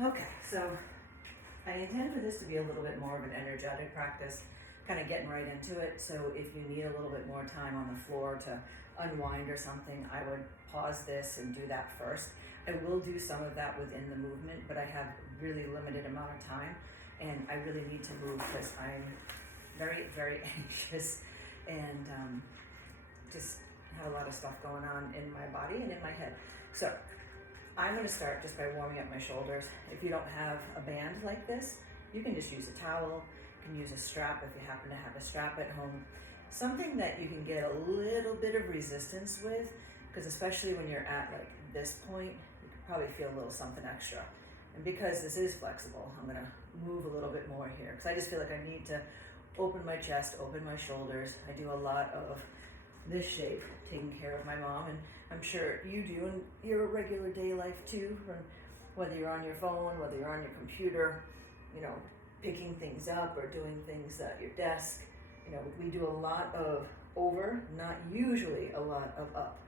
Okay, so I intend for this to be a little bit more of an energetic practice, kind of getting right into it. So if you need a little bit more time on the floor to unwind or something, I would pause this and do that first. I will do some of that within the movement, but I have really limited amount of time and I really need to move because I'm very, very anxious and just have a lot of stuff going on in my body and in my head. So I'm going to start just by warming up my shoulders. If you don't have a band like this, you can just use a towel. You can use a strap if you happen to have a strap at home. Something that you can get a little bit of resistance with, because especially when you're at like this point, you can probably feel a little something extra. And because this is flexible, I'm going to move a little bit more here because I just feel like I need to open my chest, open my shoulders. I do a lot of this shape, taking care of my mom, and I'm sure you do in your regular day life too, from whether you're on your phone, whether you're on your computer, you know, picking things up or doing things at your desk. You know, we do a lot of over, not usually a lot of up.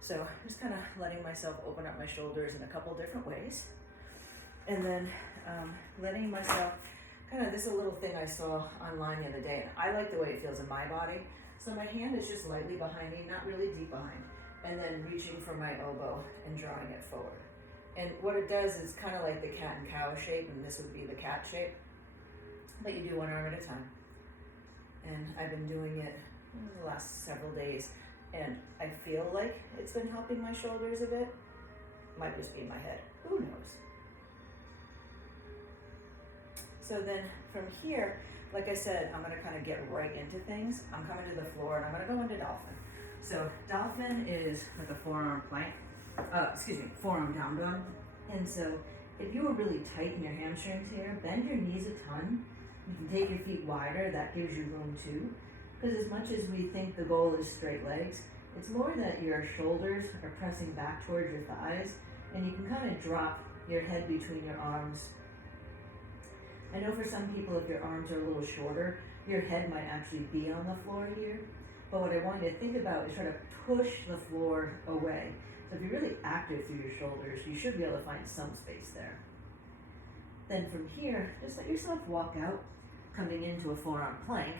So just kind of letting myself open up my shoulders in a couple different ways. And then letting myself, kind of, this is a little thing I saw online the other day, and I like the way it feels in my body. So my hand is just lightly behind me, not really deep behind, and then reaching for my elbow and drawing it forward. And what it does is kind of like the cat and cow shape, and this would be the cat shape, but you do one arm at a time. And I've been doing it the last several days, and I feel like it's been helping my shoulders a bit. Might just be in my head, who knows? So then from here, like I said, I'm going to kind of get right into things. I'm coming to the floor and I'm going to go into Dolphin. So Dolphin is like a forearm plank, forearm down dog. And so if you were really tight in your hamstrings here, bend your knees a ton. You can take your feet wider, that gives you room too. Because as much as we think the goal is straight legs, it's more that your shoulders are pressing back towards your thighs and you can kind of drop your head between your arms. I know for some people, if your arms are a little shorter, your head might actually be on the floor here. But what I want you to think about is try to push the floor away. So if you're really active through your shoulders, you should be able to find some space there. Then from here, just let yourself walk out, coming into a forearm plank,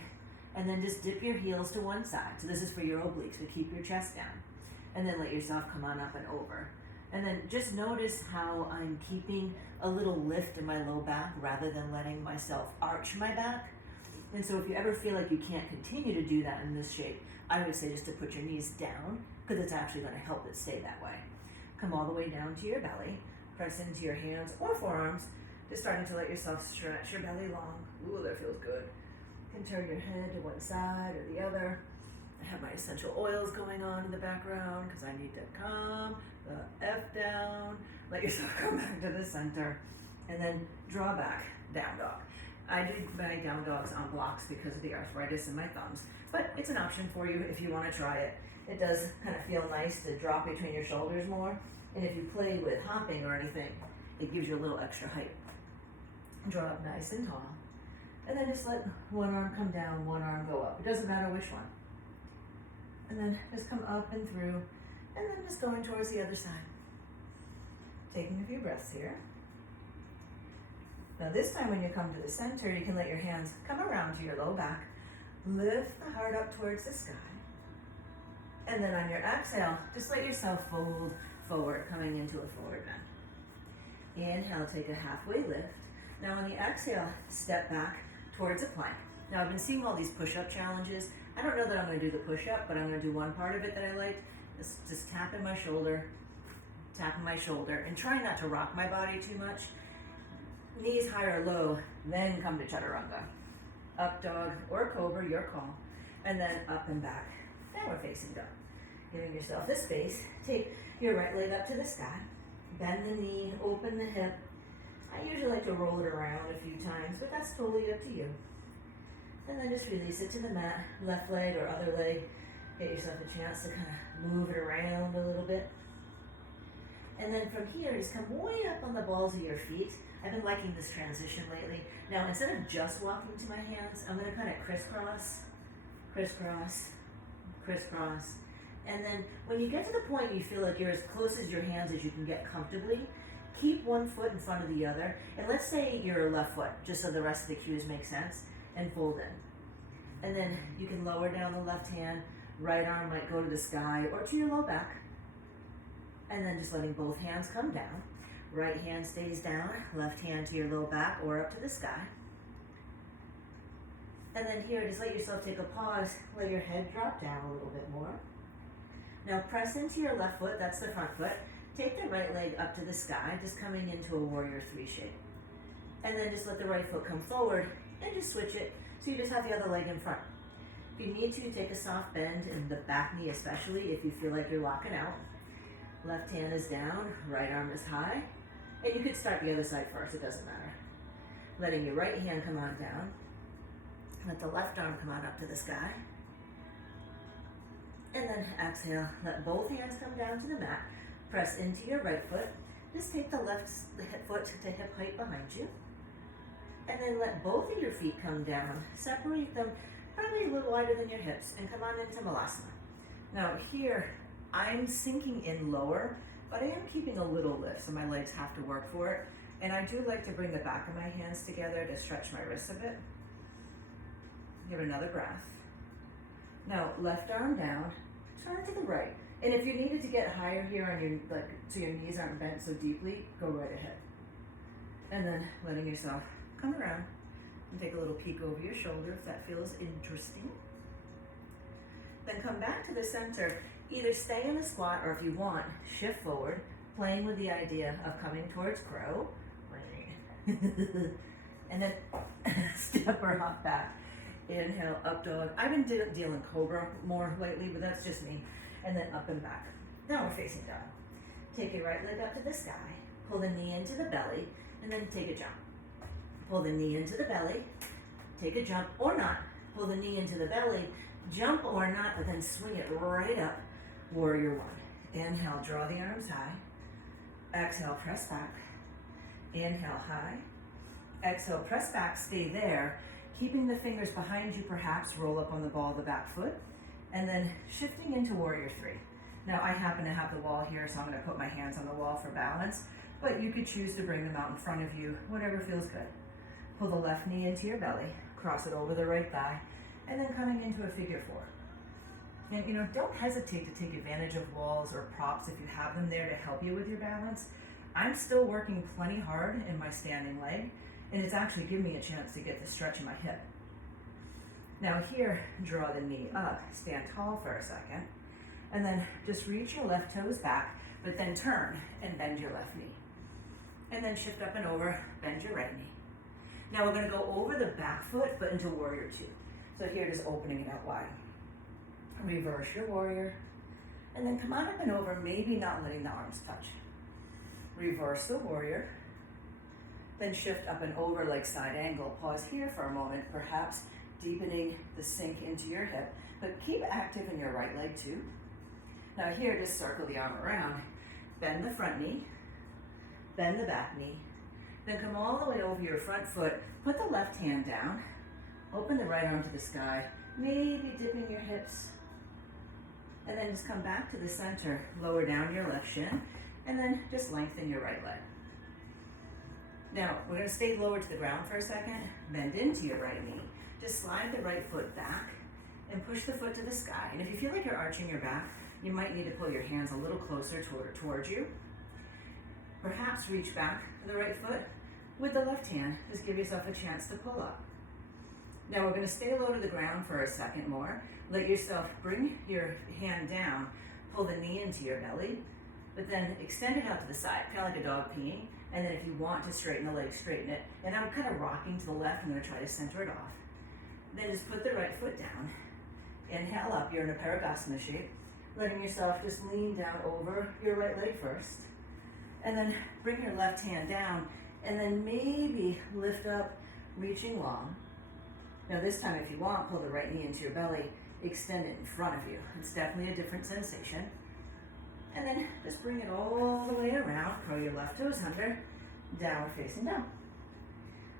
and then just dip your heels to one side. So this is for your obliques, so keep your chest down. And then let yourself come on up and over. And then just notice how I'm keeping a little lift in my low back rather than letting myself arch my back. And so if you ever feel like you can't continue to do that in this shape, I would say just to put your knees down because it's actually going to help it stay that way. Come all the way down to your belly, press into your hands or forearms, just starting to let yourself stretch your belly long. Ooh, that feels good. You can turn your head to one side or the other. I have my essential oils going on in the background because I need to calm the F down. Let yourself come back to the center and then draw back, down dog. I do my down dogs on blocks because of the arthritis in my thumbs, but it's an option for you if you want to try it. It does kind of feel nice to drop between your shoulders more, and if you play with hopping or anything, it gives you a little extra height. Draw up nice and tall, and then just let one arm come down, one arm go up. It doesn't matter which one. And then just come up and through, and then just going towards the other side. Taking a few breaths here. Now this time when you come to the center, you can let your hands come around to your low back, lift the heart up towards the sky, and then on your exhale, just let yourself fold forward, coming into a forward bend. Inhale, take a halfway lift. Now on the exhale, step back towards a plank. Now I've been seeing all these push-up challenges. I don't know that I'm going to do the push-up, but I'm going to do one part of it that I liked. Just tapping my shoulder, and trying not to rock my body too much. Knees high or low, then come to chaturanga. Up dog or cobra, your call. And then up and back, downward facing dog. Giving yourself the space. Take your right leg up to the sky. Bend the knee, open the hip. I usually like to roll it around a few times, but that's totally up to you. And then just release it to the mat, left leg or other leg. Get yourself a chance to kind of move it around a little bit. And then from here, just come way up on the balls of your feet. I've been liking this transition lately. Now, instead of just walking to my hands, I'm going to kind of crisscross, crisscross, crisscross. And then when you get to the point you feel like you're as close as your hands as you can get comfortably, keep one foot in front of the other, and let's say your left foot, just so the rest of the cues make sense, and fold in. And then you can lower down the left hand, right arm might go to the sky or to your low back. And then just letting both hands come down. Right hand stays down, left hand to your low back or up to the sky. And then here, just let yourself take a pause, let your head drop down a little bit more. Now press into your left foot, that's the front foot. Take the right leg up to the sky, just coming into a warrior three shape. And then just let the right foot come forward and just switch it so you just have the other leg in front. If you need to, take a soft bend in the back knee, especially if you feel like you're locking out. Left hand is down, right arm is high. And you could start the other side first, it doesn't matter. Letting your right hand come on down. Let the left arm come on up to the sky. And then exhale, let both hands come down to the mat. Press into your right foot. Just take the left foot to hip height behind you. And then let both of your feet come down. Separate them probably a little wider than your hips and come on into Malasana. Now here, I'm sinking in lower, but I am keeping a little lift, so my legs have to work for it. And I do like to bring the back of my hands together to stretch my wrists a bit. Give it another breath. Now, left arm down, turn to the right. And if you needed to get higher here on your, so your knees aren't bent so deeply, go right ahead. And then letting yourself come around and take a little peek over your shoulder if that feels interesting. Then come back to the center. Either stay in the squat or if you want, shift forward, playing with the idea of coming towards crow. And then step or hop back. Inhale, up dog. I've been dealing cobra more lately, but that's just me. And then up and back. Now we're facing down. Take your right leg up to the sky. Pull the knee into the belly, and then take a jump. Pull the knee into the belly, take a jump or not. Pull the knee into the belly, jump or not, but then swing it right up. Warrior one. Inhale, draw the arms high. Exhale, press back. Inhale, high. Exhale, press back, stay there. Keeping the fingers behind you, perhaps roll up on the ball of the back foot. And then shifting into warrior three. Now I happen to have the wall here, so I'm gonna put my hands on the wall for balance, but you could choose to bring them out in front of you, whatever feels good. Pull the left knee into your belly, cross it over the right thigh, and then coming into a figure four. And don't hesitate to take advantage of walls or props if you have them there to help you with your balance. I'm still working plenty hard in my standing leg, and it's actually giving me a chance to get the stretch in my hip. Now here, draw the knee up, stand tall for a second, and then just reach your left toes back, but then turn and bend your left knee. And then shift up and over, bend your right knee. Now we're gonna go over the back foot, but into warrior two. So here, just opening it out wide. Reverse your warrior, and then come on up and over, maybe not letting the arms touch. Reverse the warrior, then shift up and over like side angle. Pause here for a moment, perhaps deepening the sink into your hip, but keep active in your right leg too. Now here, just circle the arm around, bend the front knee, bend the back knee, then come all the way over your front foot, put the left hand down, open the right arm to the sky, maybe dipping your hips, and then just come back to the center, lower down your left shin, and then just lengthen your right leg. Now, we're gonna stay lower to the ground for a second, bend into your right knee, just slide the right foot back and push the foot to the sky. And if you feel like you're arching your back, you might need to pull your hands a little closer towards you. Perhaps reach back to the right foot with the left hand. Just give yourself a chance to pull up. Now we're gonna stay low to the ground for a second more. Let yourself bring your hand down, pull the knee into your belly, but then extend it out to the side, kind of like a dog peeing. And then if you want to straighten the leg, straighten it. And I'm kind of rocking to the left. I'm gonna try to center it off. Then just put the right foot down. Inhale up, you're in a Parigasana shape. Letting yourself just lean down over your right leg first. And then bring your left hand down, and then maybe lift up, reaching long. Now this time, if you want, pull the right knee into your belly, extend it in front of you. It's definitely a different sensation. And then just bring it all the way around, curl your left toes under, downward facing dog.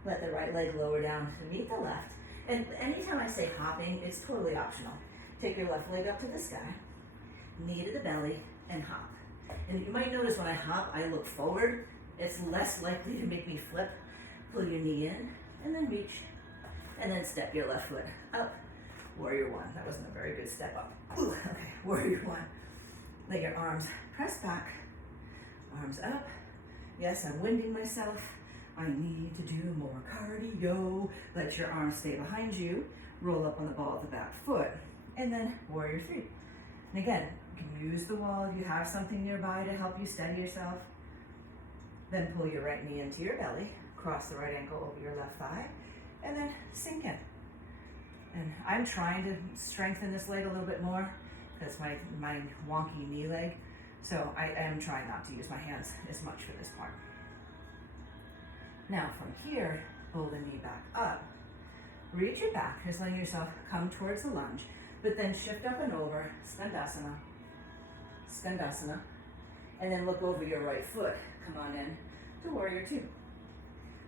Let the right leg lower down to meet the left. And anytime I say hopping, it's totally optional. Take your left leg up to the sky, knee to the belly, and hop. And you might notice when I hop, I look forward It's less likely to make me flip. Pull your knee in, and then reach, and then step your left foot up. Warrior one. That wasn't a very good step up. Ooh, okay, warrior one. Let your arms press back, arms up. Yes, I'm winding myself. I need to do more cardio. Let your arms stay behind you. Roll up on the ball of the back foot. And then warrior three. And again, you can use the wall if you have something nearby to help you steady yourself. Then pull your right knee into your belly. Cross the right ankle over your left thigh. And then sink in. And I'm trying to strengthen this leg a little bit more. That's my wonky knee leg. So I am trying not to use my hands as much for this part. Now from here, pull the knee back up. Reach it back, just letting yourself come towards the lunge, but then shift up and over, skandasana, skandasana, and then look over your right foot. Come on in to warrior two.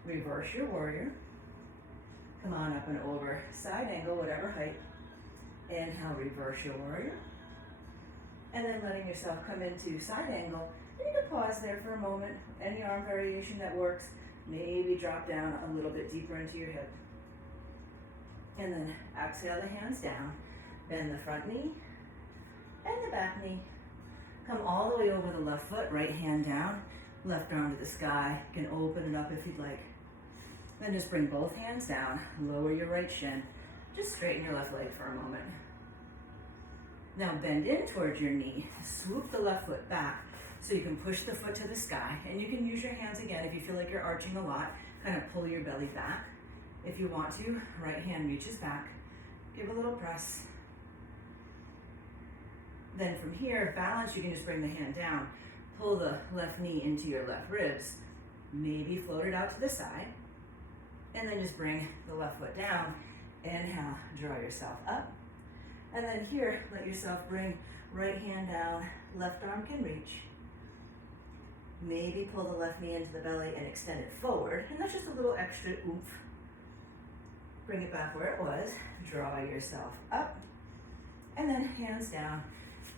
Reverse your warrior. Come on up and over, side angle, whatever height. Inhale, reverse your warrior. And then letting yourself come into side angle. You need to pause there for a moment. Any arm variation that works. Maybe drop down a little bit deeper into your hip. And then exhale the hands down. Bend the front knee and the back knee. Come all the way over the left foot, right hand down, left arm to the sky. You can open it up if you'd like. Then just bring both hands down, lower your right shin. Just straighten your left leg for a moment. Now bend in towards your knee. Swoop the left foot back so you can push the foot to the sky. And you can use your hands again if you feel like you're arching a lot. Kind of pull your belly back. If you want to, right hand reaches back. Give a little press. Then from here, balance, you can just bring the hand down. Pull the left knee into your left ribs. Maybe float it out to the side. And then just bring the left foot down. Inhale, draw yourself up. And then here, let yourself bring right hand down, left arm can reach. Maybe pull the left knee into the belly and extend it forward. And that's just a little extra oomph. Bring it back where it was. Draw yourself up. And then hands down.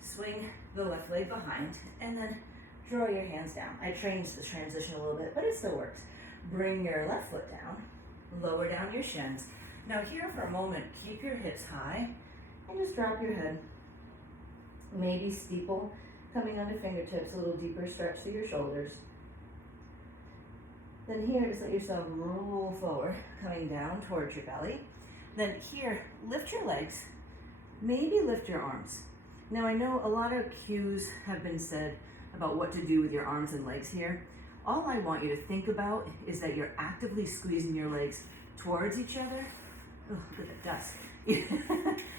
Swing the left leg behind. And then draw your hands down. I changed the transition a little bit, but it still works. Bring your left foot down. Lower down your shins. Now here for a moment, keep your hips high. And just drop your head. Maybe steeple, coming onto fingertips, a little deeper stretch through your shoulders. Then here, just let yourself roll forward, coming down towards your belly. Then here, lift your legs. Maybe lift your arms. Now I know a lot of cues have been said about what to do with your arms and legs here. All I want you to think about is that you're actively squeezing your legs towards each other. Oh, look at the dust.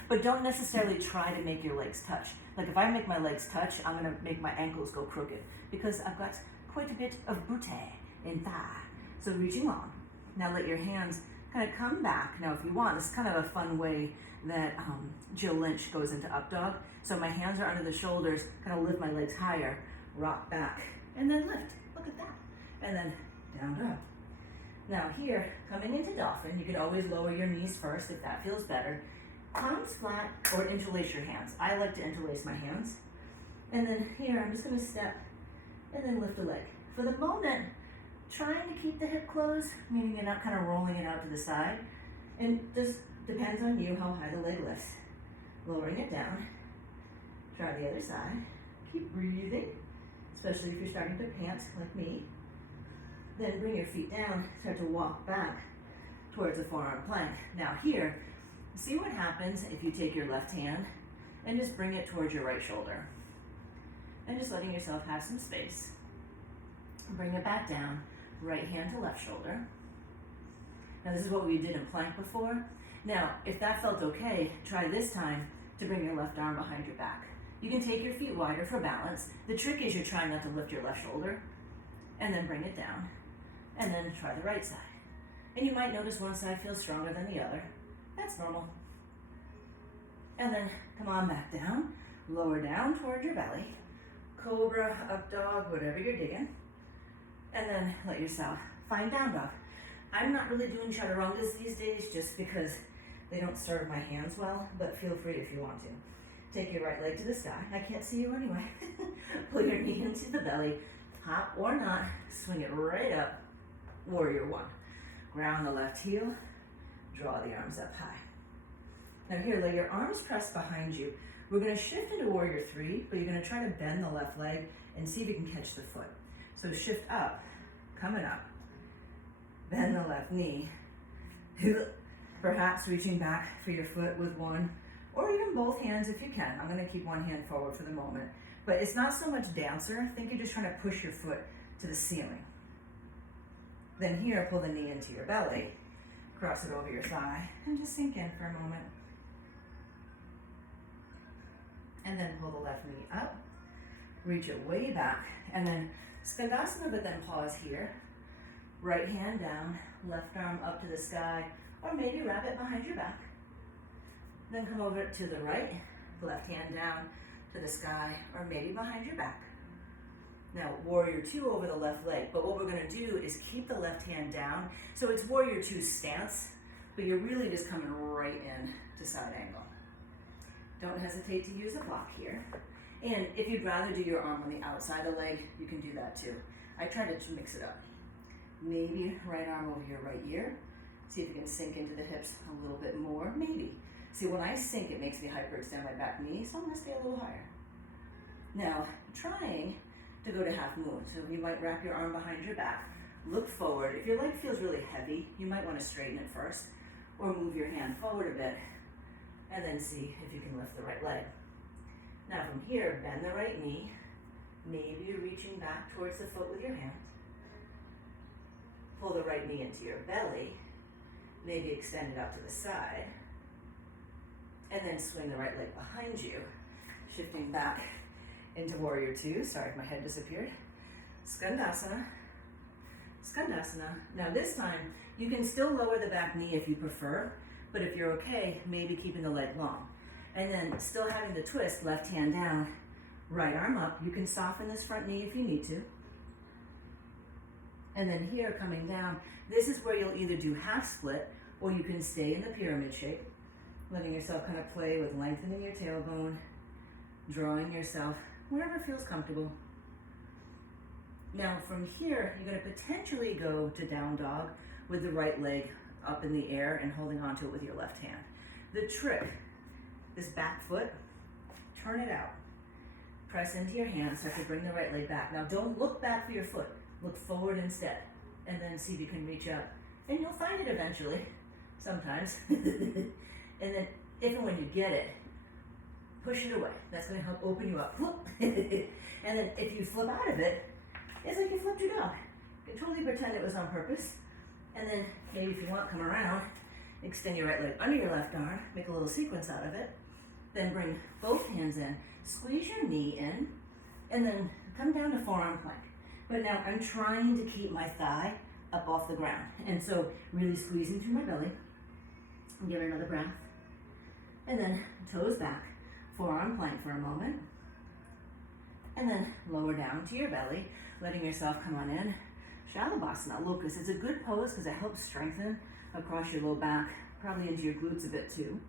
But don't necessarily try to make your legs touch. Like if I make my legs touch, I'm gonna make my ankles go crooked because I've got quite a bit of butte in thigh. So reaching long. Now let your hands kind of come back. Now if you want, this is kind of a fun way that Jill Lynch goes into up dog. So my hands are under the shoulders, kind of lift my legs higher, rock back, and then lift. Look at that. And then down dog. Now here, coming into dolphin, you can always lower your knees first if that feels better. Palms flat or interlace your hands. I like to interlace my hands. And then here, I'm just gonna step and then lift a leg. For the moment, trying to keep the hip closed, meaning you're not kind of rolling it out to the side. And just depends on you how high the leg lifts. Lowering it down. Try the other side. Keep breathing, especially if you're starting to pant like me. Then bring your feet down, start to walk back towards a forearm plank. Now here, see what happens if you take your left hand and just bring it towards your right shoulder. And just letting yourself have some space. Bring it back down, right hand to left shoulder. Now this is what we did in plank before. Now, if that felt okay, try this time to bring your left arm behind your back. You can take your feet wider for balance. The trick is you're trying not to lift your left shoulder, and then bring it down, and then try the right side. And you might notice one side feels stronger than the other. That's normal. And then come on back down, lower down toward your belly, cobra, up dog, whatever you're digging, and then let yourself find down dog. I'm not really doing chaturangas these days just because they don't serve my hands well, but feel free if you want to. Take your right leg to the sky. I can't see you anyway. Pull your knee into the belly. hop or not, swing it right up, warrior one. Ground the left heel, draw the arms up high. Now here, let your arms pressed behind you. We're gonna shift into warrior three, but you're gonna try to bend the left leg and see if you can catch the foot. So shift up, coming up, bend the left knee, perhaps reaching back for your foot with one, or even both hands if you can. I'm gonna keep one hand forward for the moment, but it's not so much dancer. I think you're just trying to push your foot to the ceiling. Then here, pull the knee into your belly, cross it over your thigh, and just sink in for a moment. And then pull the left knee up, reach it way back, and then Skandasana, but then pause here. Right hand down, left arm up to the sky, or maybe wrap it behind your back. Then come over to the right, left hand down to the sky, or maybe behind your back. Now, warrior two over the left leg, but what we're gonna do is keep the left hand down, so it's warrior two stance, but you're really just coming right in to side angle. Don't hesitate to use a block here. And if you'd rather do your arm on the outside of the leg, you can do that too. I try to mix it up. Maybe right arm over your right ear. See if you can sink into the hips a little bit more, maybe. See, when I sink, it makes me hyperextend my back knee, so I'm gonna stay a little higher. Now, trying to go to half moon. So you might wrap your arm behind your back, look forward. If your leg feels really heavy, you might wanna straighten it first, or move your hand forward a bit, and then see if you can lift the right leg. Now from here, bend the right knee. Maybe you're reaching back towards the foot with your hands. Pull the right knee into your belly. Maybe extend it out to the side. And then swing the right leg behind you, shifting back into warrior two. Sorry if my head disappeared. Skandasana. Skandasana. Now this time, you can still lower the back knee if you prefer, but if you're okay, maybe keeping the leg long. And then still having the twist, left hand down, right arm up. You can soften this front knee if you need to. And then here, coming down, this is where you'll either do half split, or you can stay in the pyramid shape, letting yourself kind of play with lengthening your tailbone, drawing yourself wherever feels comfortable. Now from here, you're gonna potentially go to down dog with the right leg up in the air and holding onto it with your left hand. The trick, this back foot, turn it out. Press into your hands, start to bring the right leg back. Now don't look back for your foot, look forward instead. And then see if you can reach up. And you'll find it eventually, sometimes. And then if and when you get it, push it away. That's gonna help open you up. And then if you flip out of it, it's like you flipped your dog. You can totally pretend it was on purpose. And then maybe if you want, come around, extend your right leg under your left arm, make a little sequence out of it. Then bring both hands in, squeeze your knee in, and then come down to forearm plank. But now I'm trying to keep my thigh up off the ground. And so really squeezing through my belly. Give it another breath. And then toes back, forearm plank for a moment. And then lower down to your belly, letting yourself come on in. Shalabhasana, locust. It's a good pose because it helps strengthen across your low back, probably into your glutes a bit too.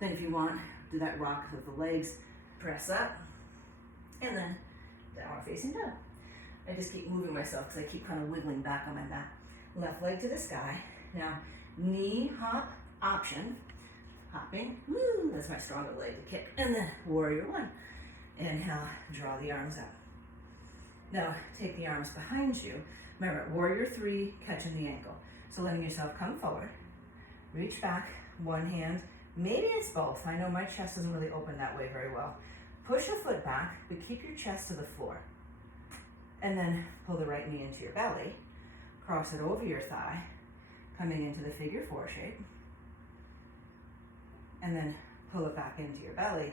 Then if you want, do that rock with the legs, press up, and then downward facing dog. I just keep moving myself because I keep kind of wiggling back on my back. Left leg to the sky. Now, knee hop option. Hopping, woo, that's my stronger leg to kick. And then warrior one. Inhale, draw the arms up. Now, take the arms behind you. Remember, warrior three, catching the ankle. So letting yourself come forward, reach back, one hand, maybe it's both. I know my chest doesn't really open that way very well. Push a foot back, but keep your chest to the floor. And then pull the right knee into your belly, cross it over your thigh, coming into the figure four shape. And then pull it back into your belly,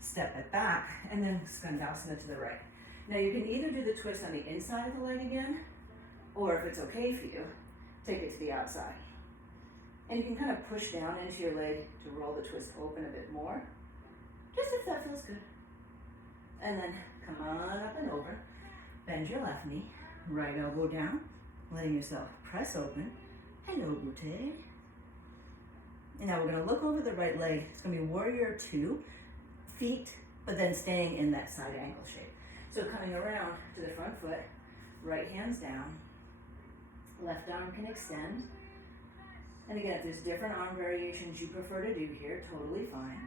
step it back, and then Skandasana to the right. Now you can either do the twist on the inside of the leg again, or if it's okay for you, take it to the outside. And you can kind of push down into your leg to roll the twist open a bit more, just if that feels good. And then come on up and over, bend your left knee, right elbow down, letting yourself press open, hello Bute. And now we're gonna look over the right leg. It's gonna be warrior two, feet, but then staying in that side angle shape. So coming around to the front foot, right hand's down, left arm can extend. And again, if there's different arm variations you prefer to do here, totally fine.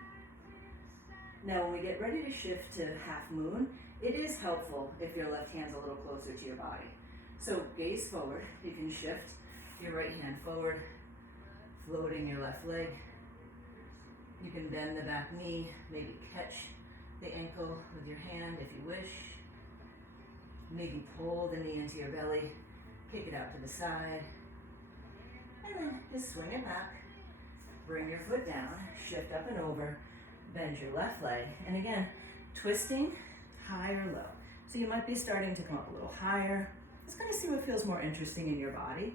Now when we get ready to shift to half moon, it is helpful if your left hand's a little closer to your body. So gaze forward, you can shift your right hand forward, floating your left leg. You can bend the back knee, maybe catch the ankle with your hand if you wish. Maybe pull the knee into your belly, kick it out to the side, and then just swing it back. Bring your foot down, shift up and over, bend your left leg, and again, twisting high or low. So you might be starting to come up a little higher. Just kind of see what feels more interesting in your body.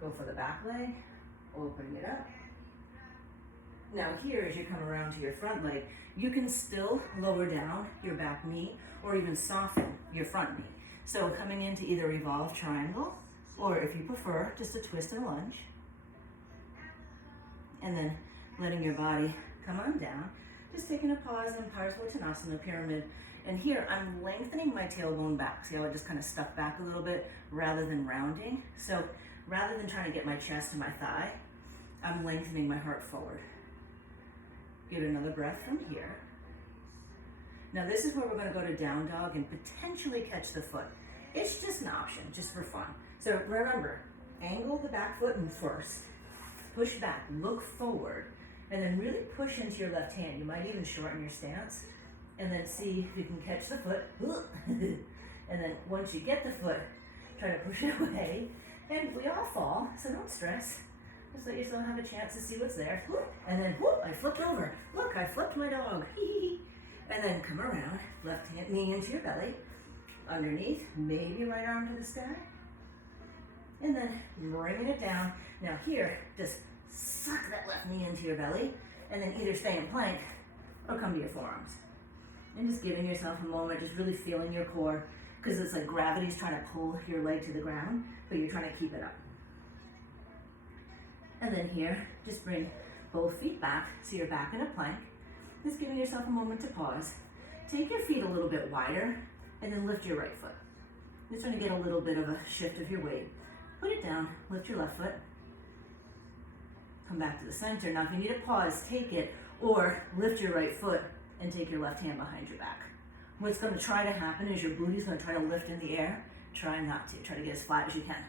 Go for the back leg, open it up. Now here, as you come around to your front leg, you can still lower down your back knee or even soften your front knee. So coming into either revolve triangle, or if you prefer, just a twist and lunge. And then letting your body come on down. Just taking a pause in Parsvottanasana pyramid. And here I'm lengthening my tailbone back. See how it just kind of stuck back a little bit rather than rounding? So rather than trying to get my chest to my thigh, I'm lengthening my heart forward. Get another breath from here. Now this is where we're going to go to down dog and potentially catch the foot. It's just an option, just for fun. So remember, angle the back foot in first, push back, look forward, and then really push into your left hand. You might even shorten your stance, and then see if you can catch the foot. And then once you get the foot, try to push it away. And we all fall, so don't stress. Just let yourself have a chance to see what's there. And then, whoop, I flipped over. Look, I flipped my dog. And then come around, left hand knee into your belly. Underneath, maybe right arm to the sky. And then bringing it down. Now here, just suck that left knee into your belly. And then either stay in plank or come to your forearms. And just giving yourself a moment, just really feeling your core. Because it's like gravity's trying to pull your leg to the ground, but you're trying to keep it up. And then here, just bring both feet back, so you're back in a plank. Just giving yourself a moment to pause. Take your feet a little bit wider, and then lift your right foot. Just trying to get a little bit of a shift of your weight. Put it down, lift your left foot. Come back to the center. Now if you need a pause, take it, or lift your right foot and take your left hand behind your back. What's going to try to happen is your booty's going to try to lift in the air. Try not to. Try to get as flat as you can.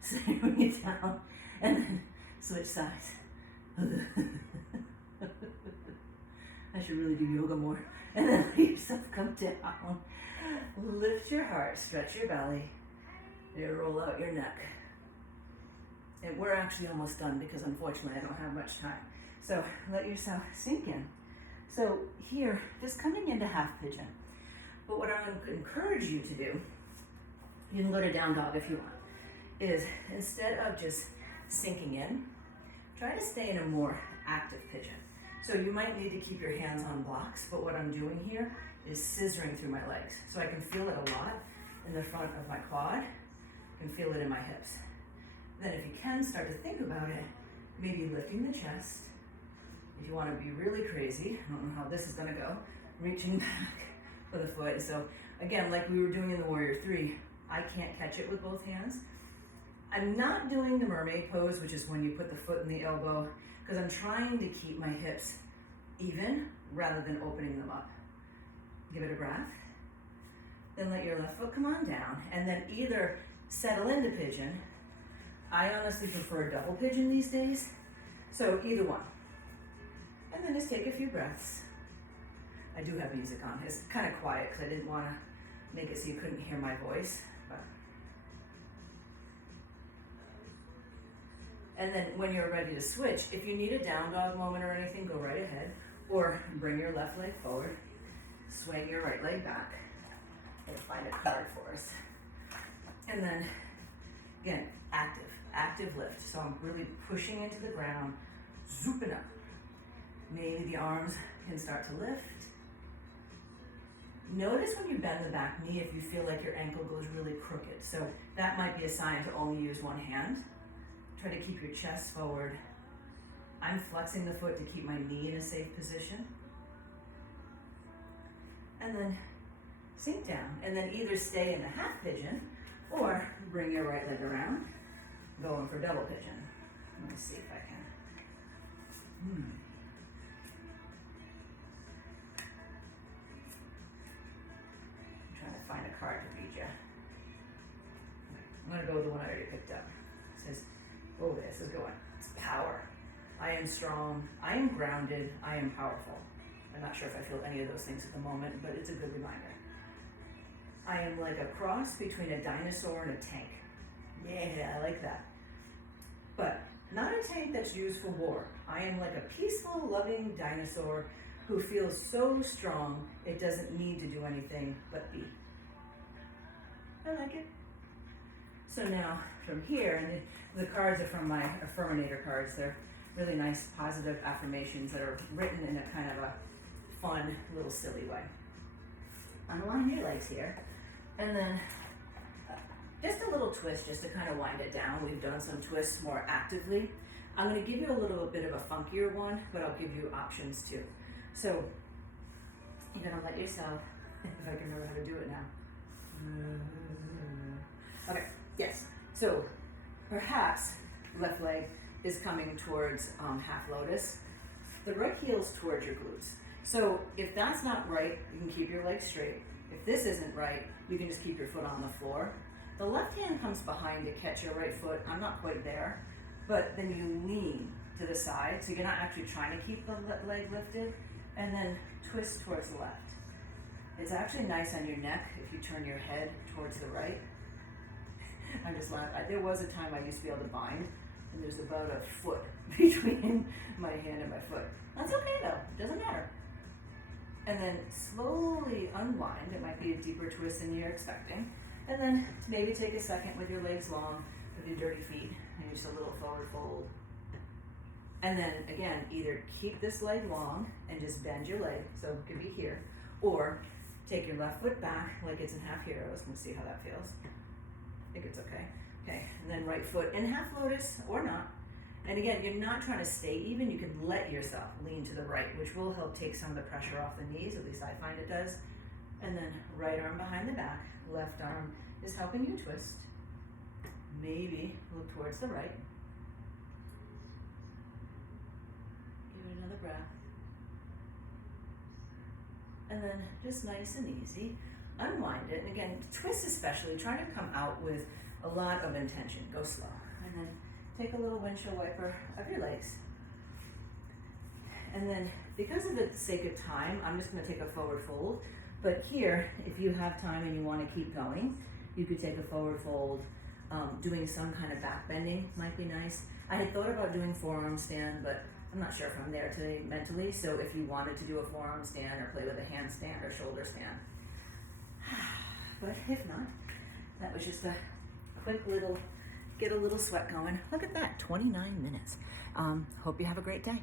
So you bring it down, and then switch sides. I should really do yoga more. And then let yourself come down. Lift your heart, stretch your belly. You roll out your neck. And we're actually almost done because unfortunately I don't have much time. So let yourself sink in. So here, just coming into half pigeon. But what I'm going to encourage you to do, you can go to down dog if you want, is instead of just sinking in, try to stay in a more active pigeon. So you might need to keep your hands on blocks, but what I'm doing here is scissoring through my legs. So I can feel it a lot in the front of my quad, I can feel it in my hips. Then if you can, start to think about it, maybe lifting the chest. If you want to be really crazy, I don't know how this is going to go, reaching back for the foot. So again, like we were doing in the Warrior 3, I can't catch it with both hands. I'm not doing the mermaid pose, which is when you put the foot in the elbow, because I'm trying to keep my hips even rather than opening them up. Give it a breath. Then let your left foot come on down, and then either settle into pigeon. I honestly prefer double pigeon these days, so either one. And then just take a few breaths. I do have music on. It's kind of quiet because I didn't want to make it so you couldn't hear my voice. But. And then when you're ready to switch, if you need a down dog moment or anything, go right ahead. Or bring your left leg forward, swing your right leg back, and find a card for us. And then, again, active lift. So I'm really pushing into the ground, zooping up. Maybe the arms can start to lift. Notice when you bend the back knee if you feel like your ankle goes really crooked. So that might be a sign to only use one hand. Try to keep your chest forward. I'm flexing the foot to keep my knee in a safe position. And then sink down, and then either stay in the half pigeon or bring your right leg around, going for double pigeon. Let me see if I can. I'm trying to find a card to read you. I'm gonna go with the one I already picked up. It says, oh, this is going. It's power. I am strong. I am grounded. I am powerful. I'm not sure if I feel any of those things at the moment, but it's a good reminder. I am like a cross between a dinosaur and a tank. Yeah, I like that. But not a tank that's used for war. I am like a peaceful, loving dinosaur who feels so strong it doesn't need to do anything but be. I like it. So now from here, and the cards are from my Affirminator cards. They're really nice, positive affirmations that are written in a kind of a fun, little silly way. Unwind your legs here, and then just a little twist just to kind of wind it down. We've done some twists more actively. I'm going to give you a little bit of a funkier one, but I'll give you options too. So you're going to let yourself, if I can remember how to do it now. Okay, yes. So perhaps left leg is coming towards half lotus. The right heel's towards your glutes. So if that's not right, you can keep your legs straight. If this isn't right, you can just keep your foot on the floor. The left hand comes behind to catch your right foot. I'm not quite there, but then you lean to the side, so you're not actually trying to keep the leg lifted, and then twist towards the left. It's actually nice on your neck if you turn your head towards the right. I just laughed. There was a time I used to be able to bind, and there's about a foot between my hand and my foot. That's okay though, it doesn't matter. And then slowly unwind. It might be a deeper twist than you're expecting. And then maybe take a second with your legs long, with your dirty feet, and just a little forward fold. And then again, either keep this leg long and just bend your leg, so it could be here, or take your left foot back like it's in half heroes. Let's see how that feels. I think it's okay. Okay, and then right foot in half lotus or not. And again, you're not trying to stay even. You can let yourself lean to the right, which will help take some of the pressure off the knees, at least I find it does. And then right arm behind the back, left arm is helping you twist. Maybe look towards the right. Give it another breath. And then just nice and easy, unwind it. And again, twist especially, try to come out with a lot of intention. Go slow. And then take a little windshield wiper of your legs. And then, because of the sake of time, I'm just going to take a forward fold. But here, if you have time and you want to keep going, you could take a forward fold. Doing some kind of back bending might be nice. I had thought about doing forearm stand, but I'm not sure if I'm there today mentally. So if you wanted to do a forearm stand or play with a handstand or shoulder stand. But if not, that was just a quick little, get a little sweat going. Look at that, 29 minutes. Hope you have a great day.